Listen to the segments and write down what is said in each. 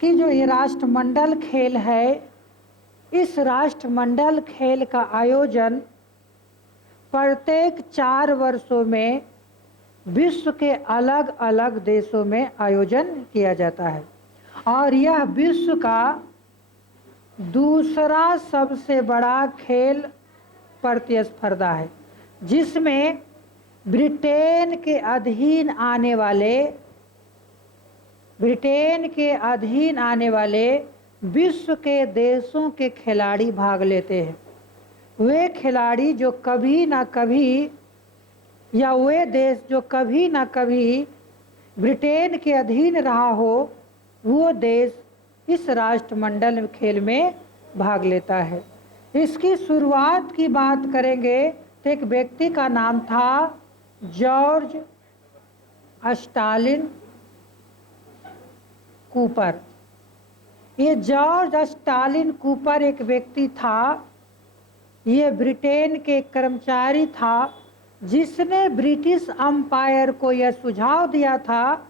कि जो ये राष्ट्रमंडल खेल है, इस राष्ट्रमंडल खेल का आयोजन प्रत्येक 4 वर्षों में विश्व के अलग अलग देशों में आयोजन किया जाता है और यह विश्व का दूसरा सबसे बड़ा खेल प्रतिस्पर्धा है, जिसमें ब्रिटेन के अधीन आने वाले विश्व के देशों के खिलाड़ी भाग लेते हैं। वे खिलाड़ी जो कभी ना कभी या वे देश जो कभी ना कभी ब्रिटेन के अधीन रहा हो, वो देश इस राष्ट्रमंडल खेल में भाग लेता है। इसकी शुरुआत की बात करेंगे तो एक व्यक्ति का नाम था जॉर्ज स्टालिन कूपर। ये जॉर्ज स्टालिन कूपर एक व्यक्ति था, ये ब्रिटेन के कर्मचारी था, जिसने ब्रिटिश अम्पायर को यह सुझाव दिया था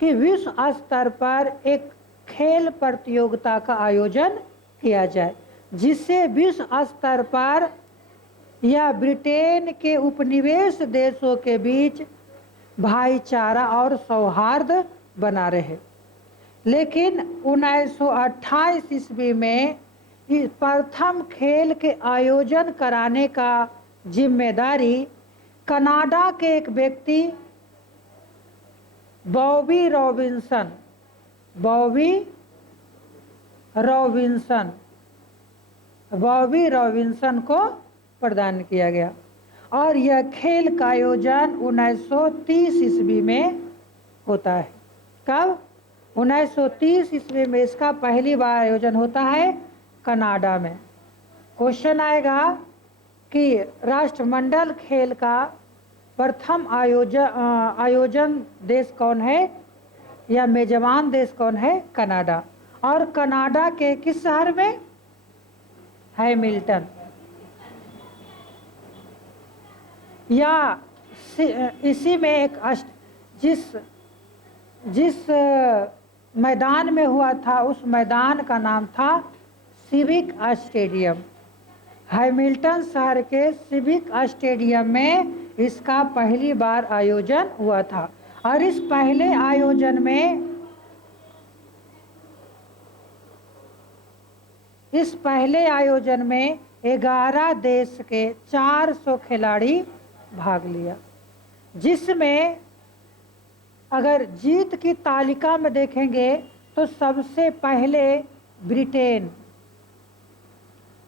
कि विश्व स्तर पर एक खेल प्रतियोगिता का आयोजन किया जाए, जिससे विश्व स्तर पर या ब्रिटेन के उपनिवेश देशों के बीच भाईचारा और सौहार्द बना रहे। लेकिन 1928 ईस्वी में प्रथम खेल के आयोजन कराने का जिम्मेदारी कनाडा के एक व्यक्ति बॉबी रॉबिन्सन को प्रदान किया गया और यह खेल का आयोजन 1930 ईस्वी में होता है। कब? 1930 ईस्वी में इसका पहली बार आयोजन होता है कनाडा में। क्वेश्चन आएगा कि राष्ट्रमंडल खेल का प्रथम आयोजन देश कौन है या मेजबान देश कौन है? कनाडा। और कनाडा के किस शहर में? हैमिल्टन। या इसी में एक जिस मैदान में हुआ था, उस मैदान का नाम था सिविक स्टेडियम। हैमिल्टन शहर के सिविक स्टेडियम में इसका पहली बार आयोजन हुआ था और इस पहले आयोजन में 11 देश के 400 खिलाड़ी भाग लिया, जिसमें अगर जीत की तालिका में देखेंगे तो सबसे पहले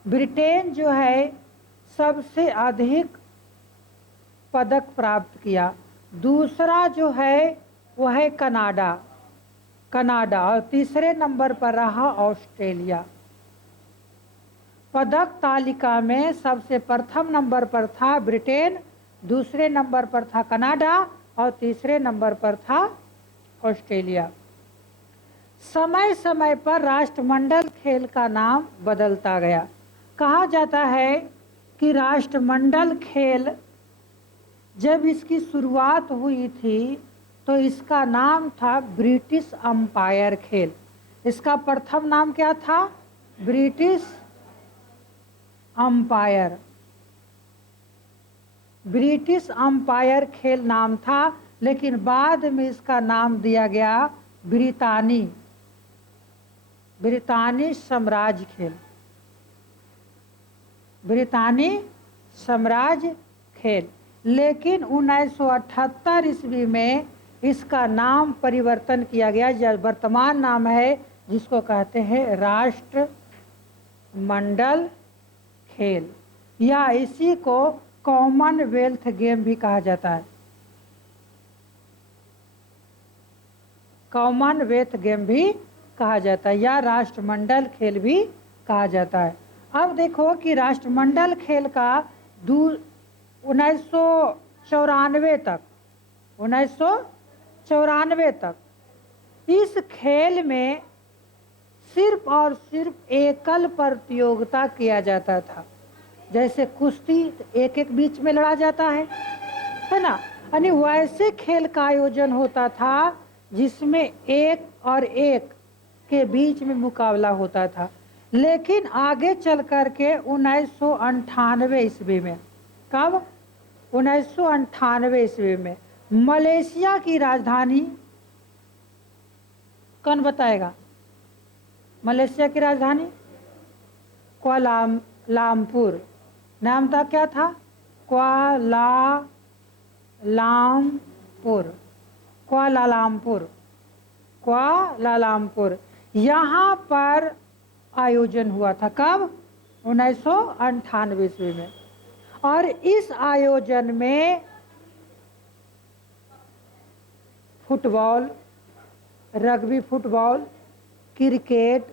ब्रिटेन जो है सबसे अधिक पदक प्राप्त किया। दूसरा जो है वह है कनाडा और तीसरे नंबर पर रहा ऑस्ट्रेलिया। पदक तालिका में सबसे प्रथम नंबर पर था ब्रिटेन, दूसरे नंबर पर था कनाडा और तीसरे नंबर पर था ऑस्ट्रेलिया। समय समय पर राष्ट्रमंडल खेल का नाम बदलता गया। कहा जाता है कि राष्ट्रमंडल खेल जब इसकी शुरुआत हुई थी तो इसका नाम था ब्रिटिश अम्पायर खेल। इसका प्रथम नाम क्या था? ब्रिटिश अम्पायर खेल नाम था, लेकिन बाद में इसका नाम दिया गया ब्रितानी साम्राज्य खेल। लेकिन 1978 ईस्वी में इसका नाम परिवर्तन किया गया, जो वर्तमान नाम है जिसको कहते हैं राष्ट्रमंडल खेल, या इसी को कॉमनवेल्थ गेम भी कहा जाता है। कॉमनवेल्थ गेम भी कहा जाता है या राष्ट्रमंडल खेल भी कहा जाता है। अब देखो कि राष्ट्रमंडल खेल का 1994 तक इस खेल में सिर्फ और सिर्फ एकल प्रतियोगिता किया जाता था। जैसे कुश्ती एक एक बीच में लड़ा जाता है ना, यानी वैसे खेल का आयोजन होता था जिसमें एक और एक के बीच में मुकाबला होता था। लेकिन आगे चल कर के 1998 ईस्वी में, कब? 1998 ईस्वी में मलेशिया की राजधानी, कौन बताएगा? मलेशिया की राजधानी कुआलालंपुर, नाम था, क्या था? Kuala Lumpur, Kuala Lumpur, Kuala Lumpur. यहाँ पर आयोजन हुआ था, कब? 1998 ईस्वी में। और इस आयोजन में फुटबॉल, रग्बी फुटबॉल, क्रिकेट,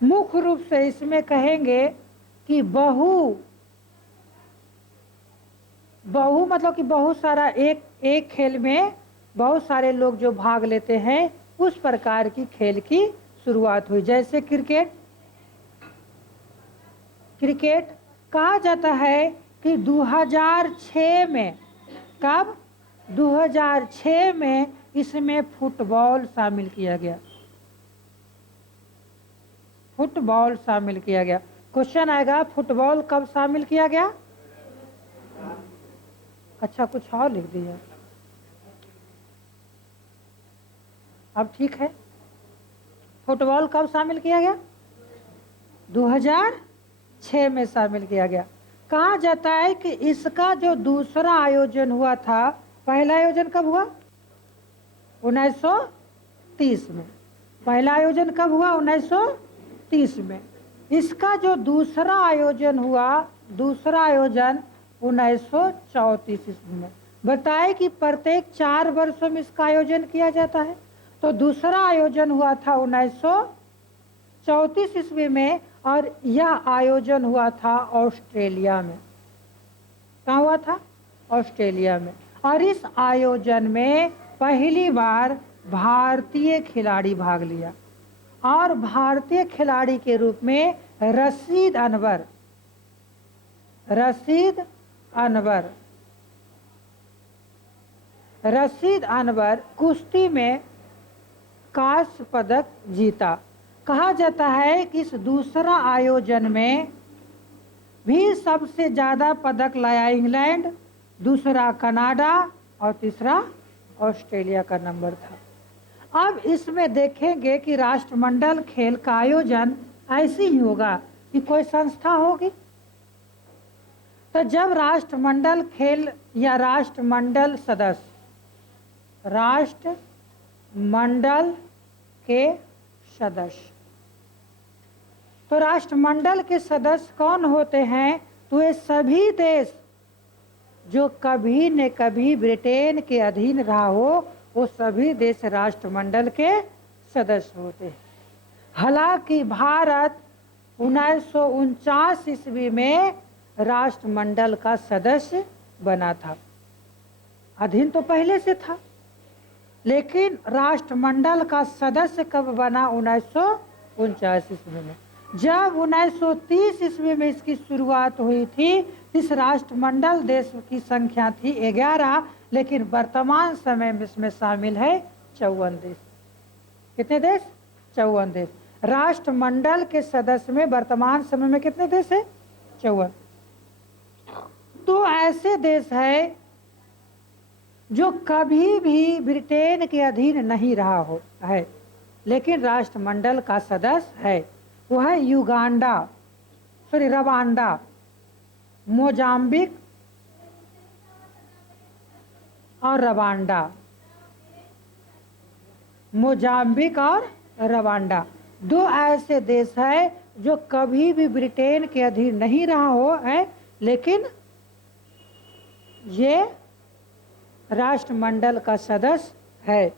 मुख्य रूप से इसमें कहेंगे कि बहु मतलब कि बहुत सारा, एक खेल में बहुत सारे लोग जो भाग लेते हैं, उस प्रकार की खेल की शुरुआत हुई। जैसे क्रिकेट कहा जाता है कि 2006 में, कब? 2006 में इसमें फुटबॉल शामिल किया गया, फुटबॉल शामिल किया गया। क्वेश्चन आएगा, फुटबॉल कब शामिल किया गया? अच्छा, कुछ और लिख दिया, अब ठीक है। फुटबॉल कब शामिल किया गया? 2006 में शामिल किया गया। कहा जाता है कि इसका जो दूसरा आयोजन हुआ था, पहला आयोजन कब हुआ? 1930 में। पहला आयोजन कब हुआ? 1930 में। इसका जो दूसरा आयोजन हुआ, दूसरा आयोजन 1934 ईस्वी में। बताए कि प्रत्येक 4 वर्षों में इसका आयोजन किया जाता है। तो दूसरा आयोजन हुआ था 1934 ईस्वी में, और यह आयोजन हुआ था ऑस्ट्रेलिया में। कहाँ हुआ था? ऑस्ट्रेलिया में। और इस आयोजन में पहली बार भारतीय खिलाड़ी भाग लिया, और भारतीय खिलाड़ी के रूप में रशीद अनवर कुश्ती में कांस्य पदक जीता। कहा जाता है कि इस दूसरा आयोजन में भी सबसे ज्यादा पदक लाया इंग्लैंड, दूसरा कनाडा और तीसरा ऑस्ट्रेलिया का नंबर था। अब इसमें देखेंगे कि राष्ट्रमंडल खेल का आयोजन ऐसे ही होगा कि कोई संस्था होगी। तो जब राष्ट्रमंडल खेल या राष्ट्रमंडल सदस्य, राष्ट्रमंडल के सदस्य, तो राष्ट्रमंडल के सदस्य कौन होते हैं? तो ये सभी देश जो कभी न कभी ब्रिटेन के अधीन रहा हो, वो सभी देश राष्ट्रमंडल के सदस्य होते हैं। हालांकि भारत 1949 ईस्वी में राष्ट्रमंडल का सदस्य बना था। अधीन तो पहले से था, लेकिन राष्ट्रमंडल का सदस्य कब बना? 1949 ईस्वी में। जब 1930 ईस्वी में इसकी शुरुआत हुई थी, इस राष्ट्रमंडल देश की संख्या थी 11, लेकिन वर्तमान समय में इसमें शामिल है 54 देश। कितने देश? 54 देश। राष्ट्रमंडल के सदस्य में वर्तमान समय में कितने देश है? 54। तो ऐसे देश है जो कभी भी ब्रिटेन के अधीन नहीं रहा हो है, लेकिन राष्ट्रमंडल का सदस्य है। वो है रवांडा, मोजाम्बिक और रवांडा। मोजाम्बिक और रवांडा 2 ऐसे देश है जो कभी भी ब्रिटेन के अधीन नहीं रहा हो है, लेकिन ये राष्ट्रमंडल का सदस्य है।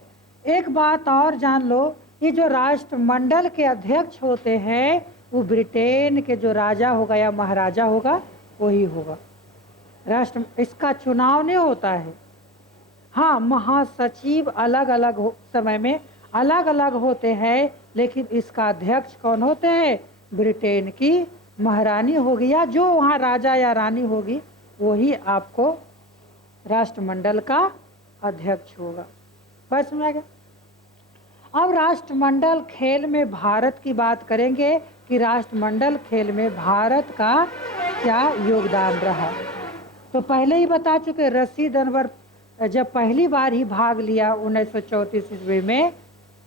एक बात और जान लो, ये जो राष्ट्रमंडल के अध्यक्ष होते हैं, वो ब्रिटेन के जो राजा होगा या महाराजा होगा, वही होगा। इसका चुनाव नहीं होता है। हाँ, महासचिव अलग अलग समय में अलग अलग होते हैं, लेकिन इसका अध्यक्ष कौन होते हैं? ब्रिटेन की महारानी होगी, या जो वहाँ राजा या रानी होगी, वही आपको राष्ट्रमंडल का अध्यक्ष होगा। बस में आ गया। अब राष्ट्रमंडल खेल में भारत की बात करेंगे कि राष्ट्रमंडल खेल में भारत का क्या योगदान रहा। तो पहले ही बता चुके, रशीद अनवर जब पहली बार ही भाग लिया 1934 ईस्वी में,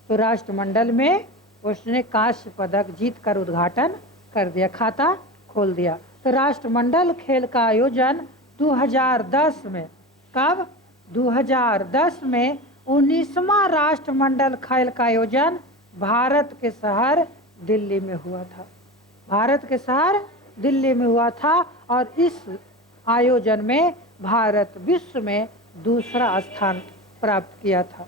तो राष्ट्रमंडल में उसने कांस्य पदक जीत कर उद्घाटन कर दिया, खाता खोल दिया। तो राष्ट्रमंडल खेल का आयोजन 2010 में, कब? 2010 में 19वां राष्ट्रमंडल खेल का आयोजन भारत के शहर दिल्ली में हुआ था। भारत के शहर दिल्ली में हुआ था और इस आयोजन में भारत विश्व में दूसरा स्थान प्राप्त किया था।